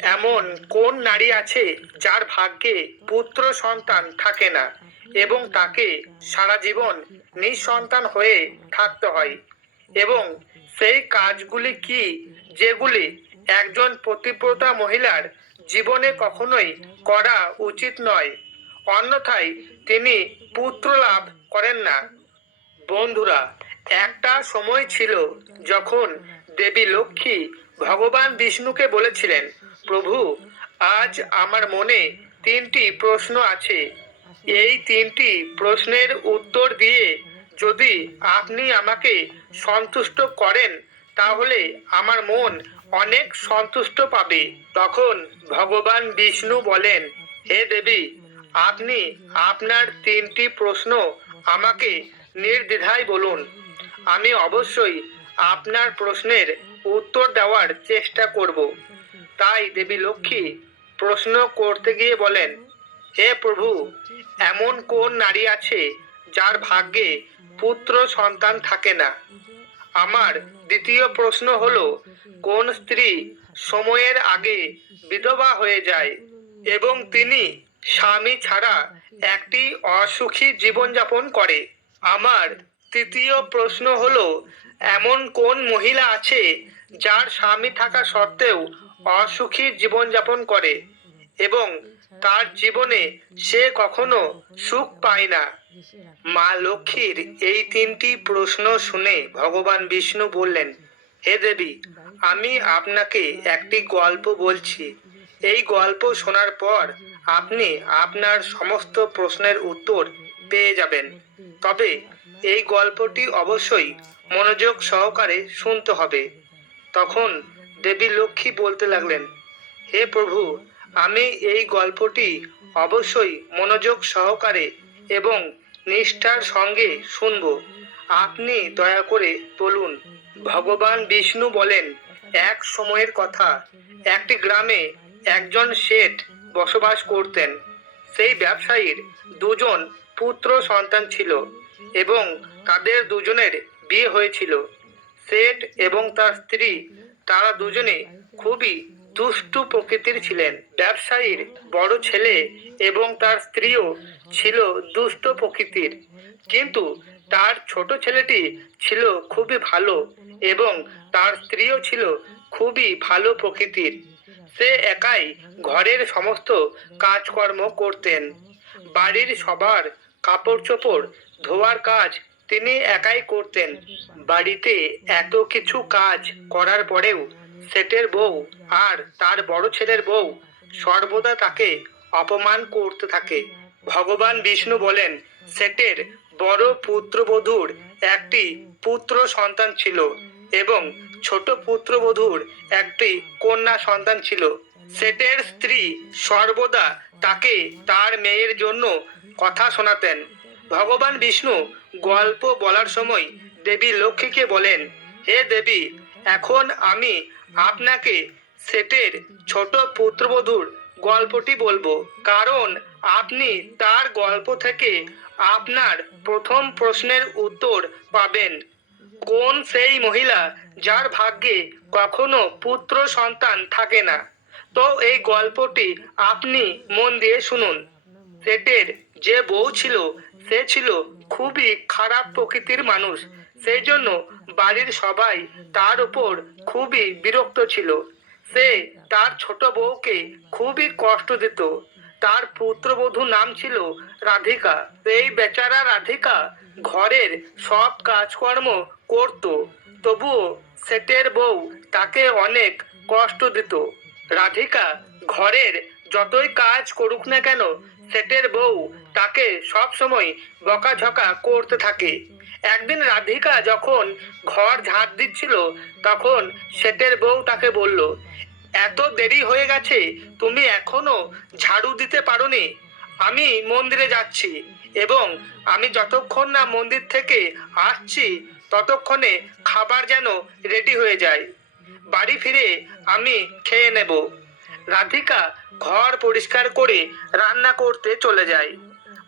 এমন কোন নারী আছে যার ভাগ্যে পুত্র সন্তান থাকে না এবং তাকে সারা জীবন নিঃসন্তান হয়ে থাকতে হয়? এবং সেই কাজগুলি কি যেগুলি একজন পতিব্রতা মহিলার জীবনে কখনোই করা উচিত নয়? অন্যথায় তিনি পুত্র লাভ করেন না। বন্ধুরা, একটা সময় ছিল যখন দেবী লক্ষ্মী ভগবান বিষ্ণুকে বলেছিলেন প্রভু, আজ আমার মনে তিনটি প্রশ্ন আছে। এই তিনটি প্রশ্নের উত্তর দিয়ে যদি আপনি আমাকে সন্তুষ্ট করেন, তাহলে আমার মন অনেক সন্তুষ্ট পাবে। তখন ভগবান বিষ্ণু বলেন, হে দেবী, আপনি আপনার তিনটি প্রশ্ন আমাকে নির্দ্বিধায় বলুন। আমি অবশ্যই আপনার প্রশ্নের উত্তর দেওয়ার চেষ্টা করব। তাই দেবী লক্ষ্মী প্রশ্ন করতে গিয়ে বলেন, হে প্রভু, এমন কোন নারী আছে যার ভাগ্যে পুত্র সন্তান থাকে না? আমার দ্বিতীয় প্রশ্ন হলো, কোন স্ত্রী সময়ের আগে বিধবা হয়ে যায় এবং তিনি স্বামী ছাড়া একটি অসুখী জীবনযাপন করে? আমার তৃতীয় প্রশ্ন হলো, এমন কোন মহিলা আছে যার স্বামী থাকা সত্ত্বেও অসুখী জীবনযাপন করে এবং তার জীবনে সে কখনো সুখ পায় না। মা লক্ষ্মীর এই তিনটি প্রশ্ন শুনে ভগবান বিষ্ণু বললেন, হে দেবী, আমি আপনাকে একটি গল্প বলছি। এই গল্প শোনার পর আপনি আপনার সমস্ত প্রশ্নের উত্তর পেয়ে যাবেন। তবে এই গল্পটি অবশ্যই মনোযোগ সহকারে শুনতে হবে। তখন দেবী লক্ষ্মী বলতে লাগলেন, হে প্রভু, আমি এই গল্পটি অবশ্যই মনোযোগ সহকারে এবং নিষ্ঠার সঙ্গে শুনব। আপনি দয়া করে বলুন, ভগবান বিষ্ণু বলেন, এক সময়ের কথা, একটি গ্রামে একজন শেঠ বসবাস করতেন। সেই ব্যবসায়ীর দুজন পুত্র সন্তান ছিল এবং তাদের দুজনের বিয়ে হয়েছিল। শেঠ এবং তার স্ত্রী তারা দুজনে খুবই দুষ্টু প্রকৃতির ছিলেন। ব্যবসায়ীর বড় ছেলে এবং তার স্ত্রীও ছিল দুষ্ট প্রকৃতির। কিন্তু তার ছোট ছেলেটি ছিল খুবই ভালো এবং তার স্ত্রীও ছিল খুবই ভালো প্রকৃতির। সে একাই ঘরের সমস্ত কাজকর্ম করতেন। বাড়ির সবার কাপড় চোপড় ধোয়ার কাজ তিনি একাই করতেন। বাড়িতে এত কিছু কাজ করার পরেও সেটের বউ আর তার বড় ছেলের বউ সর্বদা তাকে অপমান করতে থাকে। ভগবান বিষ্ণু বলেন, সেটের বড় পুত্রবধূর একটি পুত্র সন্তান ছিল এবং ছোট পুত্রবধূর একটি কন্যা সন্তান ছিল। সেটের স্ত্রী সর্বদা তাকে তার মেয়ের জন্য কথা শোনাতেন। ভগবান বিষ্ণু গল্প বলার সময় দেবী লক্ষ্মীকে বলেন, হে দেবী, এখন আমি আপনাকে সেটের ছোট পুত্রবধূর গল্পটি বলব। কারণ আপনি তার গল্প থেকে আপনার প্রথম প্রশ্নের উত্তর পাবেন। কোন সেই মহিলা যার ভাগ্যে কখনো পুত্র সন্তান থাকে না? তো এই গল্পটি আপনি মন দিয়ে শুনুন। সেটের যে বউ ছিল, সে ছিল খুবই খারাপ প্রকৃতির মানুষ। সেই জন্য বাড়ির সবাই তার উপর খুবই বিরক্ত ছিল। সে তার ছোট বউকে খুবই কষ্ট দিত। তার পুত্রবধূ নাম ছিল রাধিকা। এই বেচারা রাধিকা ঘরের সব কাজকর্ম করত। তবুও সেটের বউ তাকে অনেক কষ্ট দিত। রাধিকা ঘরের যতই কাজ করুক না কেন সেটের বউ তাকে সব সময় বকাঝকা করতে থাকে। একদিন রাধিকা যখন ঘর ঝাঁট দিচ্ছিল, তখন সেটের বউ তাকে বলল, এত দেরি হয়ে গেছে, তুমি এখনও ঝাড়ু দিতে পারোনি। আমি মন্দিরে যাচ্ছি এবং আমি যতক্ষণ না মন্দির থেকে আসছি, ততক্ষণে খাবার যেন রেডি হয়ে যায়। বাড়ি ফিরে আমি খেয়ে নেব। রাধিকা ঘর পরিষ্কার করে রান্না করতে চলে যায়।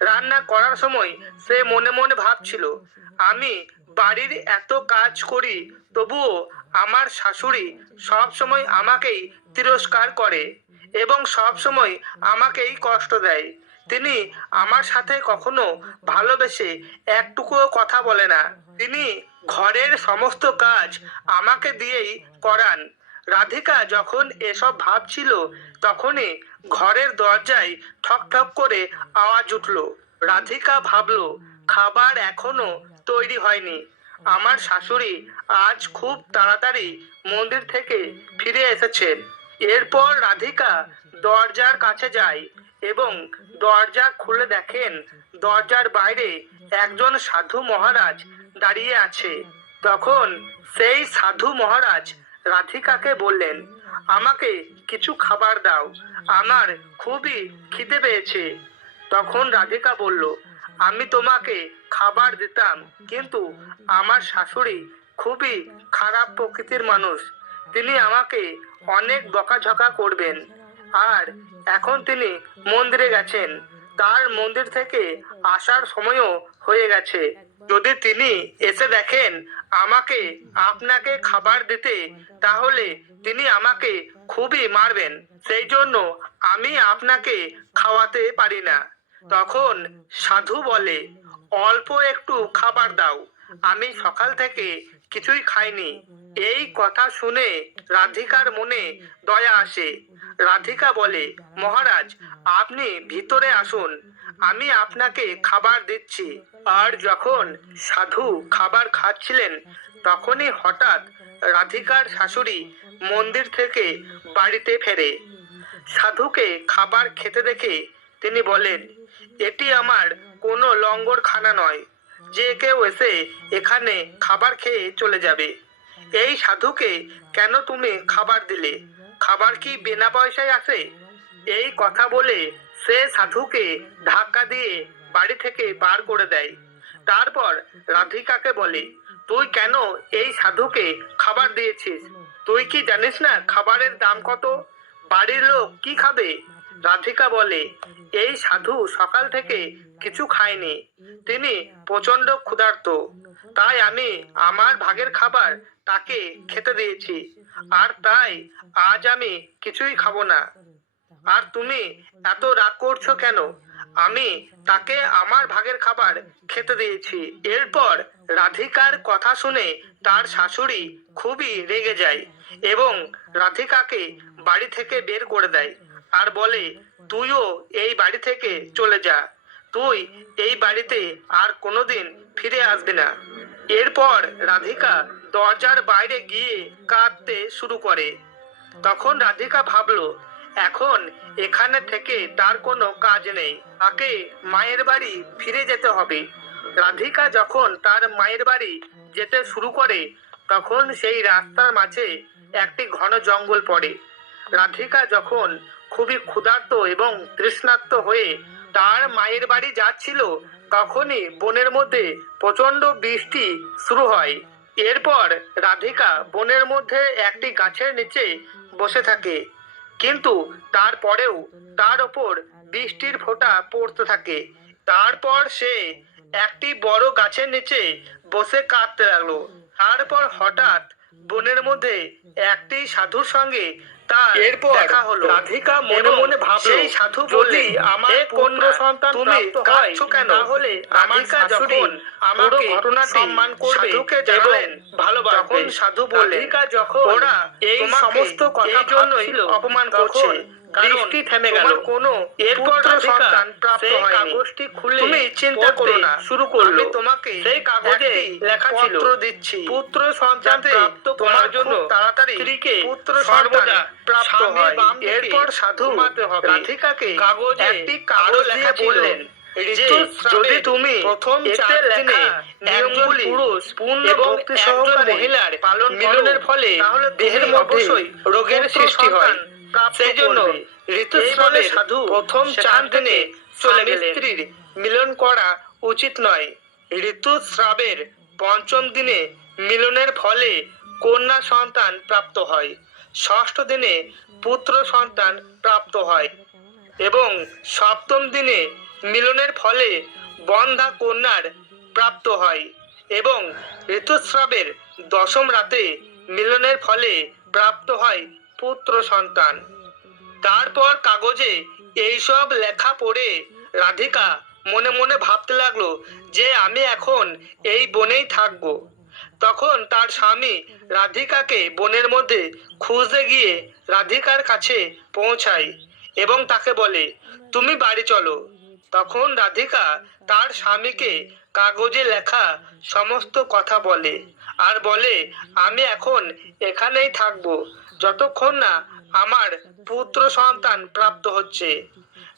রান্না করার সময় সে মনে মনে ভাবছিল, আমি বাড়ির এত কাজ করি, তবুও আমার শাশুড়ি সব সময় আমাকেই তিরস্কার করে এবং সব সময় আমাকেই কষ্ট দেয়। তিনি আমার সাথে কখনো ভালোবেসে একটুকুও কথা বলে না। তিনি ঘরের সমস্ত কাজ আমাকে দিয়েই করান। রাধিকা যখন এসব ভাবছিল, তখনই ঘরের দরজায় ঠক ঠক করে আওয়াজ উঠল। রাধিকা ভাবল, খাবার এখনও তৈরি হয়নি। আমার শাশুড়ি আজ খুব তাড়াতাড়ি মন্দির থেকে ফিরে এসেছেন। এরপর রাধিকা দরজার কাছে যায় এবং দরজা খুলে দেখেন দরজার বাইরে একজন সাধু মহারাজ দাঁড়িয়ে আছে। তখন সেই সাধু মহারাজ রাধিকাকে বললেন, আমাকে কিছু খাবার দাও, আমার খুবই খিদে পেয়েছে। তখন রাধিকা বলল, আমি তোমাকে খাবার দিতাম, কিন্তু আমার শাশুড়ি খুবই খারাপ প্রকৃতির মানুষ। তিনি আমাকে অনেক বকাঝকা করবেন, আর এখন তিনি মন্দিরে গেছেন। তার মন্দির থেকে আসার সময়ও হয়ে গেছে। যদি তিনি এসে দেখেন আমাকে, আপনাকে খাবার দিতে, তাহলে তিনি আমাকে খুবই মারবেন। সেই জন্য আমি আপনাকে খাওয়াতে পারি না। তখন সাধু বলে, অল্প একটু খাবার দাও। আমি সকাল থেকে কিছুই খাইনি এই কথা শুনে রাধিকার মনে দয়া আসে রাধিকা বলে মহারাজ আপনি ভিতরে আসুন আমি আপনাকে খাবার দিচ্ছি আর যখন সাধু খাবার খাচ্ছিলেন তখনই হঠাৎ রাধিকার শাশুড়ি মন্দির থেকে বাড়িতে ফেরে সাধুকে খাবার খেতে দেখে তিনি বলেন এটি আমার কোনো লঙ্গর খানা নয় যে কেউ এসে এখানে খাবার খেয়ে চলে যাবে। এই সাধুকে কেন তুমি খাবার দিলে? খাবার কি বিনা পয়সায় আসে? এই কথা বলে সে সাধুকে ধাক্কা দিয়ে বাড়ি থেকে বার করে দেয়। তারপর রাধিকাকে বলে, তুই কেন এই সাধুকে খাবার দিয়েছিস? তুই কি জানিস না খাবারের দাম কত? বাড়ির লোক কি খাবে? রাধিকা বলে, এই সাধু সকাল থেকে কিছু খায়নি। তিনি প্রচণ্ড ক্ষুধার্ত। তাই আমি আমার ভাগের খাবার তাকে খেতে দিয়েছি। আর তাই আজ আমি কিছুই খাব না। আর তুমি এত রাগ করছ কেন? আমি তাকে আমার ভাগের খাবার খেতে দিয়েছি। এরপর রাধিকার কথা শুনে তার শাশুড়ি খুবই রেগে যায় এবং রাধিকাকে বাড়ি থেকে বের করে দেয়। আর বলে, তুইও এই বাড়ি থেকে চলে যা। তুই এই বাড়িতে আর কোনোদিন ফিরে আসবি না। এরপর রাধিকা দরজার বাইরে গিয়ে কাঁদতে শুরু করে। তখন রাধিকা ভাবলো, এখন এখানে থেকে তার কোনো কাজ নেই। তাকে মায়ের বাড়ি ফিরে যেতে হবে। রাধিকা যখন তার মায়ের বাড়ি যেতে শুরু করে, তখন সেই রাস্তার মাঝে একটি ঘন জঙ্গল পড়ে। রাধিকা যখন খুবই ক্ষুধার্ত এবং তৃষ্ণার্ত হয়ে তার মায়ের বাড়ি যাচ্ছিল, তখনই বনের মধ্যে প্রচণ্ড বৃষ্টি শুরু হয়। এরপর রাধিকা বনের মধ্যে একটি গাছের নিচে বসে থাকে। কিন্তু তারপরেও তার ওপর বৃষ্টির ফোঁটা পড়তে থাকে। তারপর সে একটি বড় গাছের নিচে বসে কাঁদতে লাগল। তারপর হঠাৎ বনের মধ্যে একটি সাধুর সঙ্গে এরপর রাধিকা মনে মনে ভাবল সেই সাধু বললি আমার পুত্র সন্তান তুমি কাঁদছো কেন? তাহলে রাধিকা যখন আমাকে সম্মান করবে এবং ভালোবাসবে সাধু বলে রাধিকা যখন ওরা এই সমস্ত কথা জন্যই অপমান করছে, বৃষ্টি থেমে গেল। কোনো এরপর সন্তান প্রাপ্ত হয়নি। কাগজটি খুলে তুমি চিন্তা করো না। শুরু করল। আমি তোমাকে সেই কাগজে লেখা ছিল, পত্র দিচ্ছি পুত্র সন্তান প্রাপ্ত তোমার জন্য তাড়াতাড়ি স্ত্রীকে পুত্র সর্বদা প্রাপ্ত হয়। এরপর সাধু। রাধিকাকে কাগজে একটি কাগজ দিয়ে বললেন যদি তুমি প্রথম চার দিনে নিয়মগুলি পুরুষ পূর্ণ এবং ভক্তি সহকারে মহিলার পালন মিলনের ফলে তাহলে দেহের মধ্যে অবশ্যই রোগের সৃষ্টি হয়। সেই জন্য বলে সাধু প্রথম চার দিনে চলে স্ত্রীর মিলন করা উচিত নয়। ঋতুস্রাবের পঞ্চম দিনে মিলনের ফলে কন্যা সন্তান প্রাপ্ত হয়। ষষ্ঠ দিনে পুত্র সন্তান প্রাপ্ত হয়। এবং সপ্তম দিনে মিলনের ফলে বন্ধা কন্যার প্রাপ্ত হয়। এবং ঋতুস্রাবের দশম রাতে মিলনের ফলে প্রাপ্ত হয় পুত্র সন্তান। তারপর কাগজে এইসব লেখা পড়ে রাধিকা মনে মনে ভাবতে লাগল যে আমি এখন এই বনেই থাকব। তখন তার স্বামী রাধিকাকে বনের মধ্যে খুঁজতে গিয়ে রাধিকার কাছে পৌঁছায় এবং তাকে বলে, তুমি বাড়ি চলো। তখন রাধিকা তার স্বামীকে কাগজে লেখা সমস্ত কথা বলে আর বলে, আমি এখন এখানেই থাকব। যতক্ষণ না আমার পুত্র সন্তান প্রাপ্ত হচ্ছে,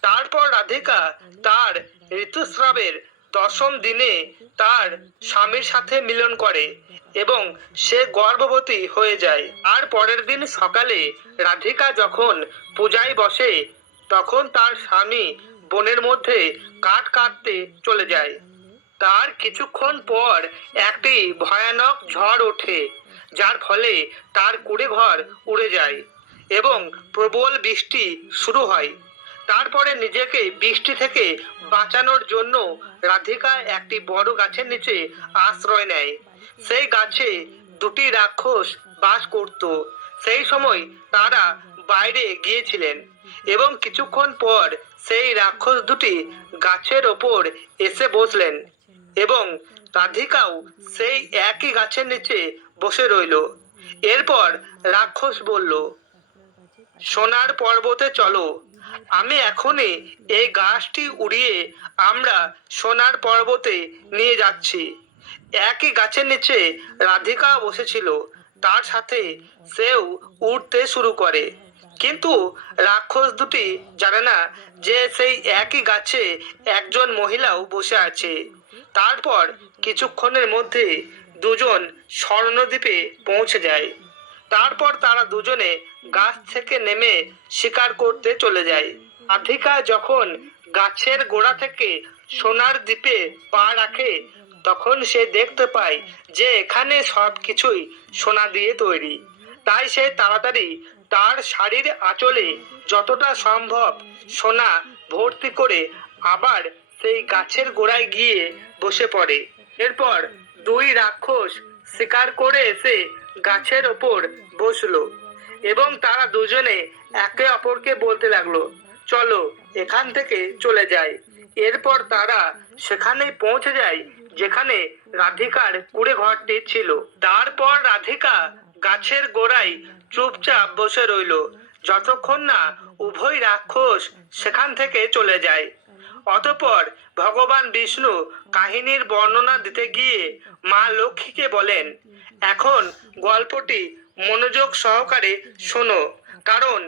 তারপর রাধিকা তার ঋতুস্রাবের দশম দিনে তার স্বামীর সাথে মিলন করে এবং সে গর্ভবতী হয়ে যায়। আর পরের দিন সকালে রাধিকা যখন পূজায় বসে, তখন তার স্বামী বনের মধ্যে কাঠ কাটতে চলে যায়। তার কিছুক্ষণ পর একটি ভয়ানক ঝড় ওঠে। যার ফলে তার কুড়ে ঘর উড়ে যায় এবং প্রবল বৃষ্টি শুরু হয়। তারপরে নিজেকে বৃষ্টি থেকে বাঁচানোর জন্য রাধিকা একটি বড় গাছের নিচে আশ্রয় নেয়। সেই গাছে দুটি রাক্ষস বাস করত। সেই সময় তারা বাইরে গিয়েছিলেন এবং কিছুক্ষণ পর সেই রাক্ষস দুটি গাছের ওপর এসে বসলেন এবং রাধিকাও সেই একই গাছের নিচে বসে রইল। এরপর রাক্ষস বলল, সোনার পর্বতে চলো। আমি এখনই এই গাছটি উড়িয়ে আমরা সোনার পর্বতে নিয়ে যাচ্ছি। একই গাছের নিচে রাধিকা বসেছিল। তার সাথে সেও উঠতে শুরু করে। কিন্তু রাক্ষস দুটি জানে না যে সেই একই গাছে একজন মহিলাও বসে আছে। তারপর কিছুক্ষণের মধ্যে দুজন স্বর্ণদ্বীপে পৌঁছে যায়। তারপর তারা দুজনে গাছ থেকে নেমে শিকার করতে চলে যায়। রাধিকা যখন গাছের গোড়া থেকে সোনার দ্বীপে পা রাখে, তখন সে দেখতে পায় যে এখানে সব কিছুই সোনা দিয়ে তৈরি। তাই সে তাড়াতাড়ি তার শাড়ির আঁচলে যতটা সম্ভব সোনা ভর্তি করে আবার সেই গাছের গোড়ায় গিয়ে বসে পড়ে। এরপর দুই রাক্ষস শিকার করে এসে গাছের ওপর বসল এবং তারা দুজনে একে অপরকে বলতে লাগল, চলো এখান থেকে চলে যাই। এরপর তারা সেখানে পৌঁছে যায়, যেখানে রাধিকার কুড়ে ঘরটি ছিল। তারপর রাধিকা গাছের গোড়ায় চুপচাপ বসে রইল। যতক্ষণ না উভয় রাক্ষস সেখান থেকে চলে যায়। অতপর ভগবান বিষ্ণু কাহিনীর বর্ণনা দিতে গিয়ে মা লক্ষ্মীকে বলেন, এখন গল্পটি মনোযোগ সহকারে শোনো, কারণ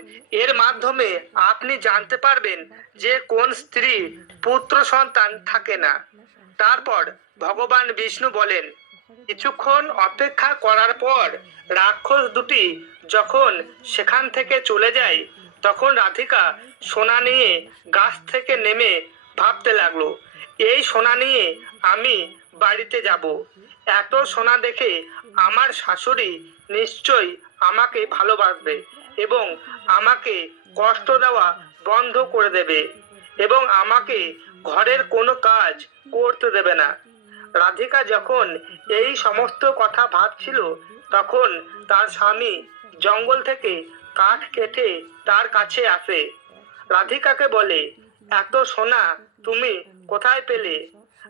এর মাধ্যমে আপনি জানতে পারবেন যে কোন স্ত্রী পুত্র সন্তান থাকে না। তারপর ভগবান বিষ্ণু বলেন, কিছুক্ষণ অপেক্ষা করার পর রাক্ষস দুটি যখন সেখান থেকে চলে যায়, তখন রাধিকা সোনা নিয়ে গাছ থেকে নেমে ভাবতে লাগল, এই সোনা নিয়ে আমি বাড়িতে যাব। এত সোনা দেখে আমার শাশুড়ি নিশ্চয়ই আমাকে ভালোবাসবে এবং আমাকে কষ্ট দেওয়া বন্ধ করে দেবে এবং আমাকে ঘরের কোনো কাজ করতে দেবে না। রাধিকা যখন এই সমস্ত কথা ভাবছিল, তখন তার স্বামী জঙ্গল থেকে কাঠ কেটে তার কাছে আসে। রাধিকাকে বলে এত সোনা তুমি কোথায় পেলে?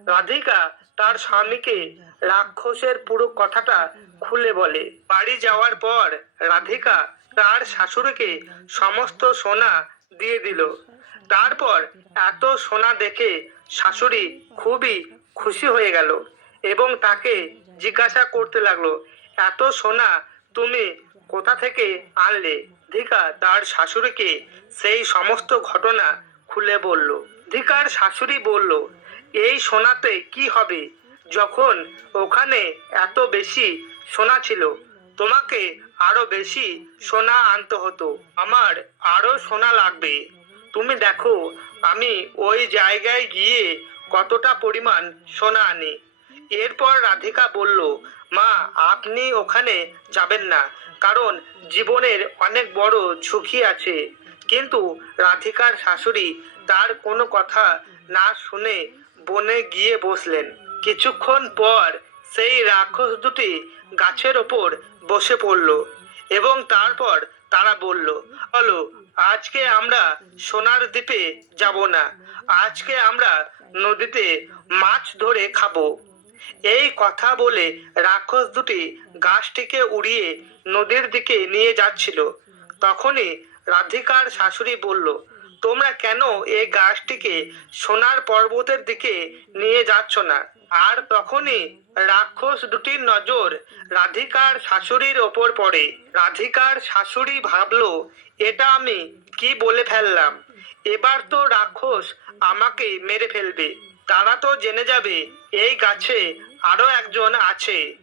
রাধিকা তার স্বামীকে রাক্ষসের পুরো কথাটা খুলে বলে। বাড়ি যাওয়ার পর রাধিকা তার শাশুড়িকে সমস্ত সোনা দিয়ে দিল। তারপর এত সোনা দেখে শাশুড়ি খুবই খুশি হয়ে গেল এবং তাকে জিজ্ঞাসা করতে লাগল, এত সোনা তুমি কোথা থেকে আনলে? ধিকা তার শাশুড়িকে সেই সমস্ত ঘটনা খুলে বলল, ধিকার শাশুড়ি বলল, এই সোনাতে কি হবে? যখন ওখানে এত বেশি সোনা ছিল, তোমাকে আরও বেশি সোনা আনতে হতো, আমার আরও সোনা লাগবে। তুমি দেখো, আমি ওই জায়গায় গিয়ে কতটা পরিমাণ সোনা আনি। এরপর রাধিকা বলল, মা, আপনি ওখানে যাবেন না, কারণ জীবনের অনেক বড় ঝুঁকি আছে। কিন্তু রাধিকার শাশুড়ি তার কোনো কথা না শুনে বনে গিয়ে বসলেন। কিছুক্ষণ পর সেই রাক্ষস দুটি গাছের ওপর বসে পড়ল এবং তারপর তারা বলল বলো আজকে আমরা সোনার দ্বীপে যাব না। আজকে আমরা নদীতে মাছ ধরে খাব। এই কথা বলে রাক্ষস দুটি গাছটিকে উড়িয়ে নদীর দিকে নিয়ে যাচ্ছিল। তখনই রাধিকার শাশুড়ি বলল, তোমরা কেন এই গাছটিকে সোনার পর্বতের দিকে নিয়ে যাচ্ছ না? আর তখনই রাক্ষস দুটির নজর রাধিকার শাশুড়ির ওপর পড়ে। রাধিকার শাশুড়ি ভাবলো, এটা আমি কি বলে ফেললাম? এবার তো রাক্ষস আমাকে মেরে ফেলবে। তারা তো জেনে যাবে এই গাছে আরও একজন আছে।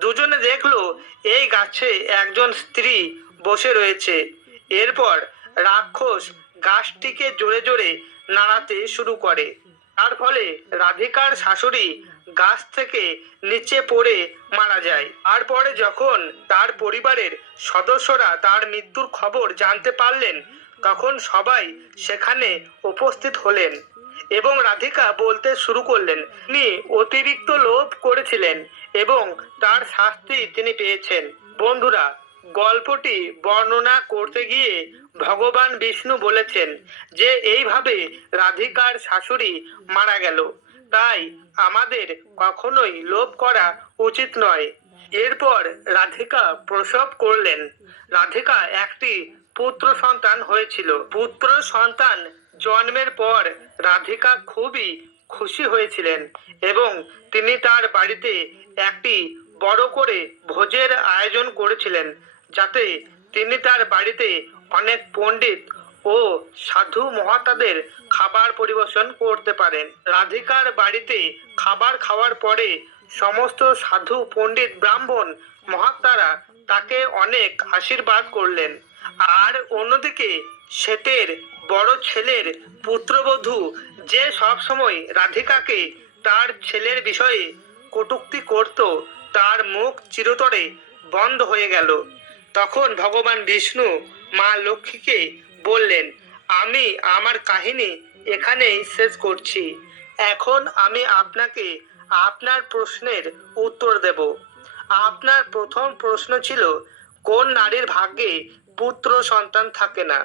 দুজনে দেখল, এই গাছে একজন স্ত্রী বসে রয়েছে। এরপর রাক্ষস গাছটিকে জোরে জোরে নাড়াতে শুরু করে। তার ফলে রাধিকার শাশুড়ি গাছ থেকে নিচে পড়ে মারা যায়। তারপরে যখন তার পরিবারের সদস্যরা তার মৃত্যুর খবর জানতে পারলেন, তখন সবাই সেখানে উপস্থিত হলেন এবং রাধিকা বলতে শুরু করলেন, তিনি অতিরিক্ত লোভ করেছিলেন এবং তার শাস্তি তিনি পেয়েছেন। বন্ধুরা গল্পটি বর্ণনা করতে গিয়ে ভগবান বিষ্ণু বলেছেন যে এইভাবে রাধিকার শাশুড়ি মারা গেল। তাই আমাদের কখনোই লোভ করা উচিত নয়। এরপর রাধিকা প্রসব করলেন। রাধিকা একটি পুত্র সন্তান হয়েছিল। পুত্র সন্তান জন্মের পর রাধিকা খুবই খুশি হয়েছিলেন এবং তিনি তার বাড়িতে একটি বড় করে ভোজের আয়োজন করেছিলেন, যাতে তিনি তার বাড়িতে অনেক পণ্ডিত ও সাধু মহাতাদের খাবার পরিবেশন করতে পারেন। রাধিকার বাড়িতে খাবার খাওয়ার পরে সমস্ত সাধু পণ্ডিত ব্রাহ্মণ মহাত্মারা তাকে অনেক আশীর্বাদ করলেন। আর অন্যদিকে শ্বেতের বড় ছেলের পুত্রবধূ যে সবসময় রাধিকাকে তার ছেলের বিষয়ে কটূক্তি করত তার মুখ চিরতরে বন্ধ হয়ে গেল। তখন ভগবান বিষ্ণু মা লক্ষ্মীকে বললেন, আমি আমার কাহিনী এখানেই শেষ করছি। এখন আমি আপনাকে আপনার প্রশ্নের উত্তর দেব। আপনার প্রথম প্রশ্ন ছিল, কোন নারীর ভাগ্যে পুত্র সন্তান থাকে না?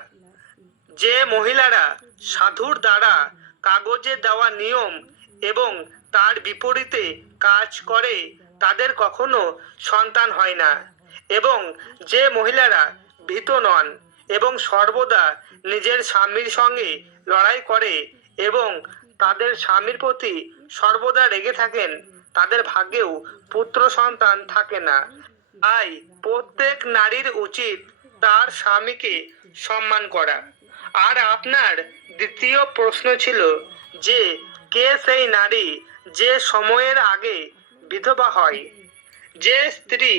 যে মহিলারা সাধুর দ্বারা কাগজে দেওয়া নিয়ম এবং তার বিপরীতে কাজ করে তাদের কখনো সন্তান হয় না। এবং যে মহিলারা ভীত নন এবং সর্বদা নিজের স্বামীর সঙ্গে লড়াই করে এবং তাদের স্বামীর প্রতি সর্বদা রেগে থাকেন, তাদের ভাগ্যেও পুত্র সন্তান থাকে না। তাই প্রত্যেক নারীর উচিত তার স্বামীকে সম্মান করা। আর আপনার দ্বিতীয় প্রশ্ন ছিল যে, কে সেই নারী যে সময়ের আগে বিধবা হয়। যে স্ত্রী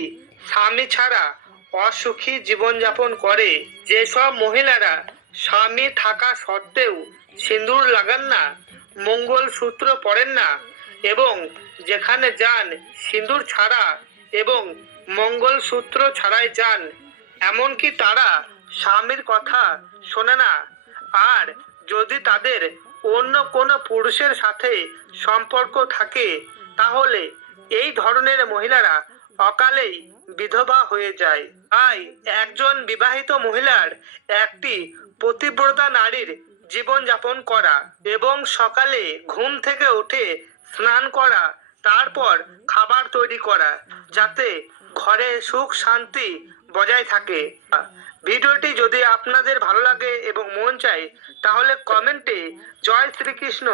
স্বামী ছাড়া অসুখী জীবনযাপন করে যেসব মহিলারা স্বামী থাকা সত্ত্বেও সিঁদুর লাগান না, মঙ্গল সূত্র পড়েন না এবং যেখানে যান সিঁদুর ছাড়া এবং মঙ্গল সূত্র ছাড়াই যান, এমনকি তারা স্বামীর কথা শোনে না। আর যদি তাদের অন্য কোনো পুরুষের সাথে সম্পর্ক থাকে, তাহলে এই ধরনের মহিলারা অকালেই বিধবা হয়ে যায়। তাই একজন বিবাহিত মহিলার একটি পতিব্রতা নারীর জীবনযাপন করা এবং সকালে ঘুম থেকে উঠে স্নান করা, তারপর খাবার তৈরি করা, যাতে ঘরে সুখ শান্তি বজায় থাকে। ভিডিওটি যদি আপনাদের ভালো লাগে এবং মন চায়, তাহলে কমেন্টে জয় শ্রীকৃষ্ণ।